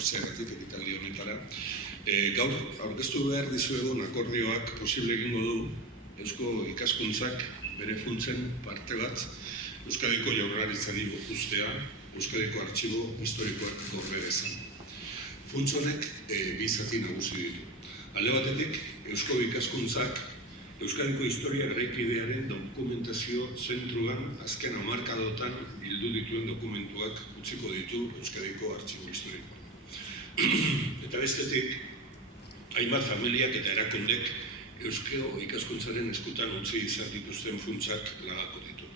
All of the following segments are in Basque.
etortzeagatik ekitaldi honetara. Gaur, aurkeztu behar dizuegun akordioak posible egingo du Eusko ikaskuntzak bere funtsen parte bat Euskadiko Jaurlaritzari uztea, Euskadiko Artxibo Historikoak gorde dezan. Funts honek bi zati nagusi ditu. Alde batetik, Eusko ikaskuntzak Euskadiko historia garaikidearen dokumentazio zentruan azken hamarkadotan bildu dituen dokumentuak utziko ditu Euskadiko Artxibo Historikoa. Eta bestetik, hainbat familiak eta erakundek Euskal ikaskuntzaren eskutan utzi izan dituzten funtsak lagako ditu.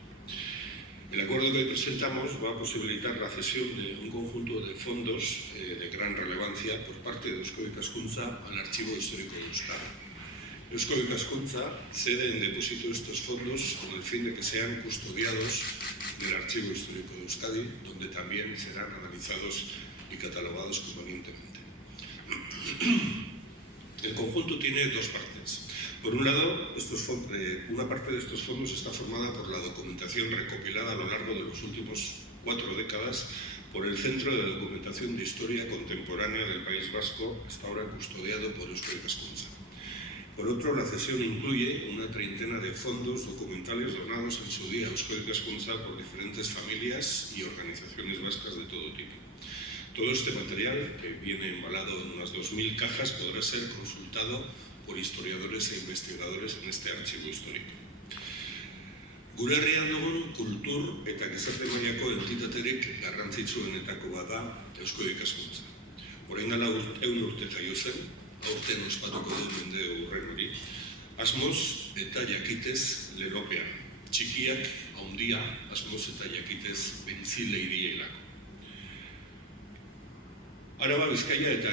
El acuerdo que hoy presentamos va a posibilitar la cesión de un conjunto de fondos de gran relevancia por parte de Eusko Ikaskuntza al Archivo Histórico de Euskadi. Eusko Ikaskuntza cede en depósito estos fondos con el fin de que sean custodiados del Archivo Histórico de Euskadi, donde también serán analizados y catalogados convenientemente. El conjunto tiene dos partes. Por un lado, una parte de estos fondos está formada por la documentación recopilada a lo largo de los últimos 4 décadas por el Centro de Documentación de Historia Contemporánea del País Vasco, hasta ahora custodiado por Eusko Ikaskuntza. Por otro, la cesión incluye una treintena de fondos documentales donados en su día a Eusko Ikaskuntza por diferentes familias y organizaciones vascas de todo tipo. Todo este material, que viene embalado en unas 2000 cajas, podrá ser consultado por historiadores e investigadores en este archivo histórico. Gure herrian dugun kultur eta gizarte mailako entitaterik garrantzitsuenetako bat da Eusko Ikaskuntza. Orain dela 100 urte jaio zen, aurten ospatuko du mende hurren hori, asmoz eta jakitez lelopean. Txikiak, haundia, asmoz eta jakitez bentzilei dielako. Araba, Bizkaia eta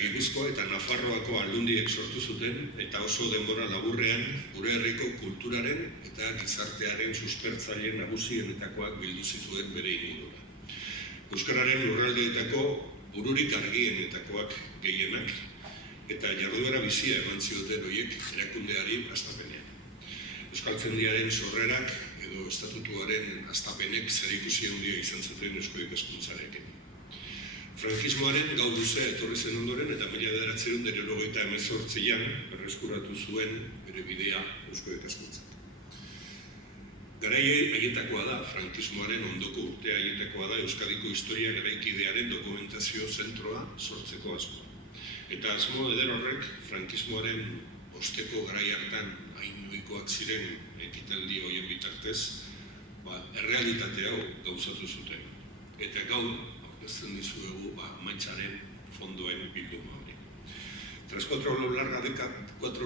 Gipuzkoa eta Nafarroako aldundiek sortu zuten eta oso denbora laburrean gure herriko kulturaren eta gizartearen suspertzaile nagusienetakoak bildu zituen bere ingurura. Euskararen lurraldeetako bururik argienetakoak gehienak eta jarduera bizia eman zioten horiek erakundeari hastapenean. Euskaltzaindiaren sorrerak edo estatutuaren hastapenek zerikusi handia izan zuten Eusko Ikaskuntzarekin. Frankismoaren gau luzea etorri zen ondoren eta 1998an berreskuratu zuen bere bidea Eusko Ikaskuntzak. Garai haietakoa da, frankismoaren ondoko urtea haietakoa da Euskadiko historia garaikidearen dokumentazio zentroa sortzeko asmoa. Eta asmo eder horrek frankismoaren osteko garai hartan hainduikoak ziren ekitaldi horien bitartez, errealitate hau gauzatu zuten. Eta gaur, aurkezten dizuegu Maitzaren fondoen bilduma hori. Tras 4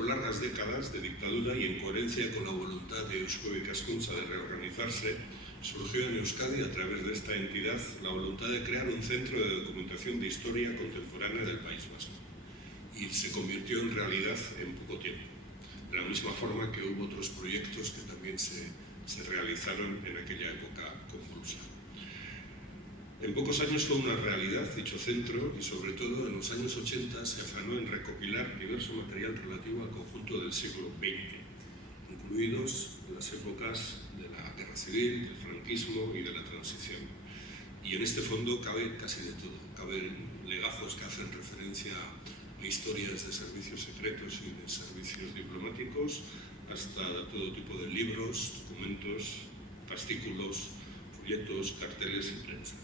largas décadas de dictadura y en coherencia con la voluntad de Eusko Ikaskuntza de reorganizarse, surgió en Euskadi a través de esta entidad la voluntad de crear un centro de documentación de historia contemporánea del País Vasco. Y se convirtió en realidad en poco tiempo, de la misma forma que hubo otros proyectos que también se realizaron en aquella época convulsa. En pocos años fue una realidad dicho centro y sobre todo en los años 80 se afanó en recopilar diverso material relativo al conjunto del siglo XX, incluidos las épocas de la Guerra Civil, del franquismo y de la transición. Y en este fondo cabe casi de todo. Caben legajos que hacen referencia a historias de servicios secretos y de servicios diplomáticos, hasta todo tipo de libros, documentos, fascículos, folletos, carteles y prensa.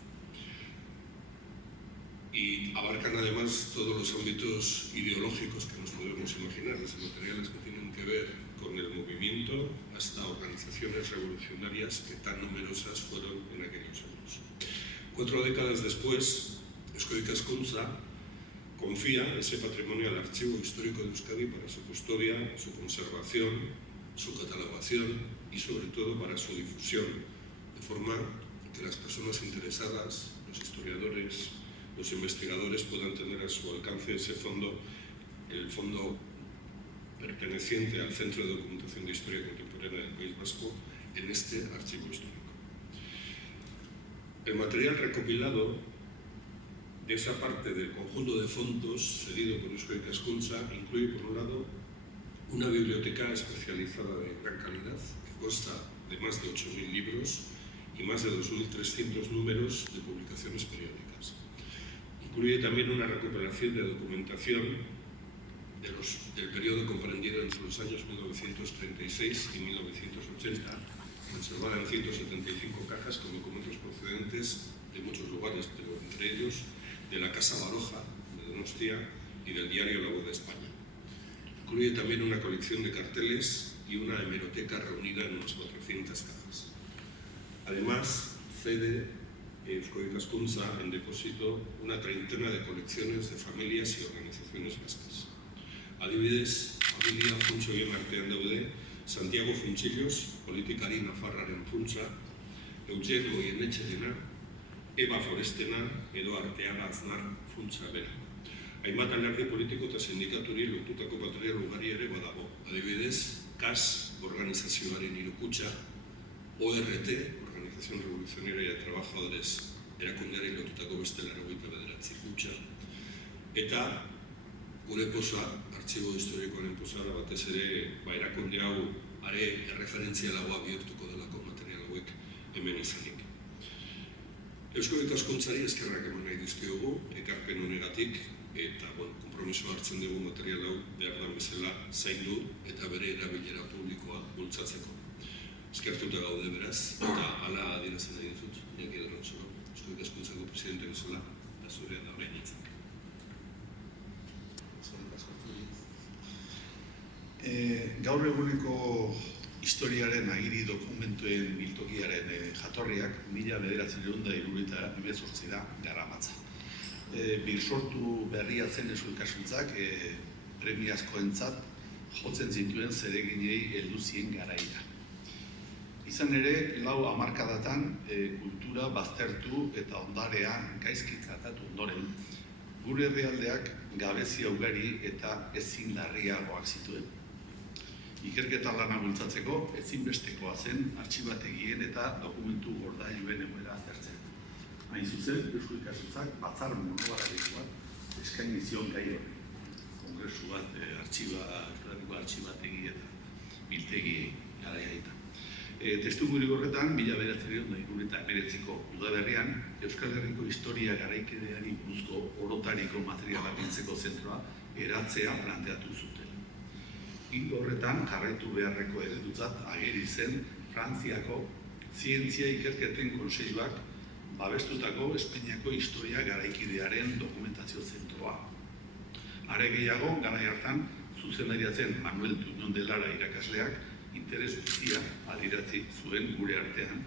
Y abarcan además todos los ámbitos ideológicos que nos podemos imaginar, desde materiales que tienen que ver con el movimiento hasta organizaciones revolucionarias que tan numerosas fueron en aquellos años. 4 décadas después, Eusko Ikaskuntza confía ese patrimonio al Archivo Histórico de Euskadi para su custodia, su conservación, su catalogación y sobre todo para su difusión, de forma que las personas interesadas, los historiadores, los investigadores puedan tener a su alcance ese fondo, el fondo perteneciente al Centro de Documentación de Historia Contemporánea del País Vasco, en este archivo histórico. El material recopilado de esa parte del conjunto de fondos cedido por Eusko Ikaskuntza incluye, por un lado, una biblioteca especializada de gran calidad que consta de más de 8.000 libros y más de 2.300 números de publicaciones periódicas. Incluye también una recopilación de documentación del periodo comprendido entre los años 1936 y 1980, conservada en 175 cajas con documentos procedentes de muchos lugares, pero entre ellos de la Casa Baroja de Donostia y del diario La Voz de España. Incluye también una colección de carteles y una hemeroteca reunida en unas 400 cajas. Además, cede Eusko Ikaskuntza en depósito una treintena de colecciones de familias y organizaciones vascas. Adibidez, familia funtso bien artean daude, Santiago Funtsillos, politikari nafarraren funtsa, Eugene Goienetxerena, Eva Forestena edo Arteaga Aznar funtsa bera. Hainbat alderdi politiko eta sindikaturi lotutako material ugari ere badago. Adibidez, CAS, organizazioaren irukutxa, ORT, Organización Revolucionaria de Trabajadores erakundeari lotutako beste 89 kutxa, eta gure posa, artxibo historikoaren posa da batez ere erakunde hau are erreferentzialagoa bihurtuko delako material hauek hemen izanik. Eusko Ikaskuntzari eskerrak eman nahi dizkiogu, ekarpen honegatik, eta konpromisoa hartzen dugu material hau behar da bezala zaindu eta bere erabilera publikoa bultzatzeko. Eskertuta gaude beraz, eta hala adierazten nahi dizut, Iñaki Alonso, Eusko Ikaskuntzako presidente bezala, eta zure da orain hitzak. Gaur eguneko historiaren agiri dokumentuen biltokiaren jatorriak 1978 da garamatza. Birsortu berria zen Eusko Ikaskuntzak premiazkoentzat jotzen zituen zereginei heldu zien garaira. Izan ere, 4 hamarkadatan kultura baztertu eta ondarea gaizki tratatu ondoren, gure herrialdeak gabezia ugari eta ezindarriagoak zituen. Ikerketa lana bultzatzeko ezinbestekoa zen artxibategien eta dokumentu gordailuen egoera aztertzen. Hain zuzen, Eusko Ikaskuntzak batzar monografi bat eskaini zion gai horri. Kongresu bat artxibategi eta biltegi garaiaita. Testuinguru horretan, 1979ko udaberrian, Euskal Herriko historia garaikideari buruzko orotariko materiala biltzeko zentroa eratzea planteatu zuten. Ildo horretan jarraitu beharreko eredutzat ageri zen Frantziako Zientzia Ikerketen Kontseiluak babestutako Espainiako historia garaikidearen dokumentazio zentroa. Are gehiago, garai hartan, zuzendaria zen Manuel Tuñón de Lara irakasleak interes guztia adierazi zuen gure artean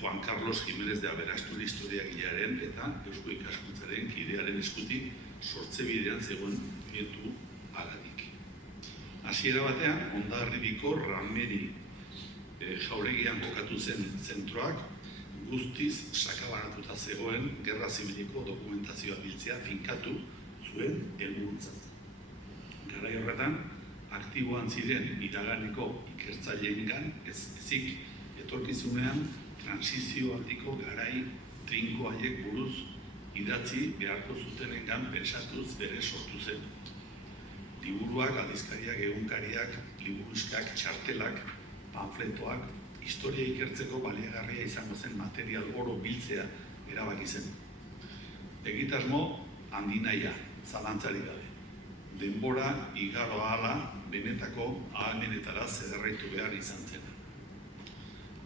Juan Carlos Jiménez de Aberasturi historiagilearen eta Eusko Ikaskuntzaren kidearen eskutik sortzebidean zegoen proiektu halarik. Hasiera batean, Hondarribiko Rameri jauregian kokatu zen zentroak guztiz sakabanatuta zegoen Gerra Zibiliko dokumentazioa biltzea finkatu zuen helburutzat. Garai horretan, aktiboan ziren iraganeko ikertzaileengan ezik etorkizunean transizioaldiko garai trinko haiek buruz idatzi beharko zutenengan pentsatuz bere sortu zen. Liburuak, aldizkariak, egunkariak, liburuskak, txartelak, panfletoak, historia ikertzeko baliagarria izango zen material oro biltzea erabaki zen. Egitasmo handinaia, zalantzari gabe. Denbora igaro ahala benetako ahalmenetara zederraitu behar izan zena.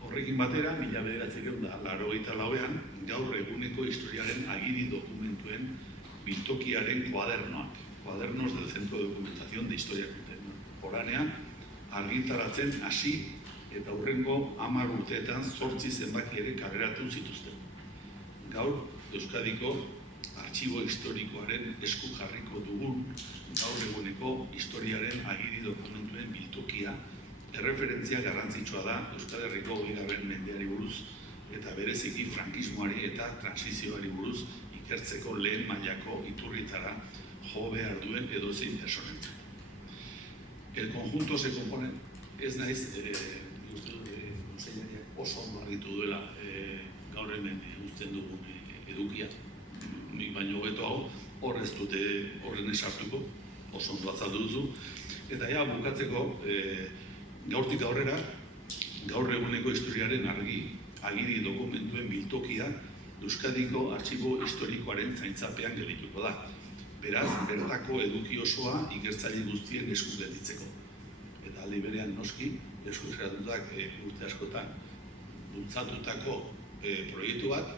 Horrekin batera, 1984an, gaur eguneko historiaren agiri dokumentuen biltokiaren kuadernoak, Cuadernos del Centro de Documentación de Historia Contemporánea, argitaratzen hasi eta hurrengo 10 urteetan 8 zenbaki ere kaleratu zituzten. Gaur, Euskadiko artxibo historikoaren esku jarriko dugun gaur eguneko historiaren agiri dokumentuen biltokia erreferentzia garrantzitsua da Euskal Herriko 20. mendeari buruz eta bereziki frankismoari eta transizioari buruz ikertzeko lehen mailako iturritara jo behar duen edozein pertsonentzat. El conjunto se compone, ez naiz, uste dut, konsellariak oso ondo argitu duela gaur hemen uzten dugun edukia. Nik baino hobeto hau, hor ez dute horren esartuko, oso ondo azaldu duzu. Eta ja, bukatzeko, gaurtik aurrera, gaur eguneko historiaren agiri dokumentuen biltokia Euskadiko artxibo historikoaren zaintzapean geldituko da. Beraz, bertako eduki osoa ikertzaile guztien esku gelditzeko. Eta aldi berean noski, esku eskeratutak urte askotan bultzatutako proiektu bat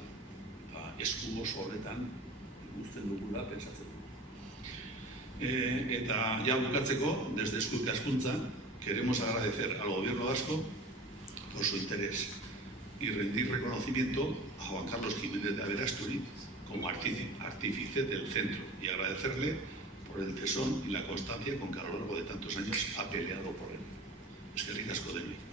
esku oso horretan uzten dugula pentsatzen dugu. Eta ya bukatzeko, desde Esku Ikaskuntza, queremos agradecer al Gobierno vasco por su interés y rendir reconocimiento a Juan Carlos Jiménez de Aberasturi como artífice del centro y agradecerle por el tesón y la constancia con que a lo largo de tantos años ha peleado por él. Eskerrik asko denoi.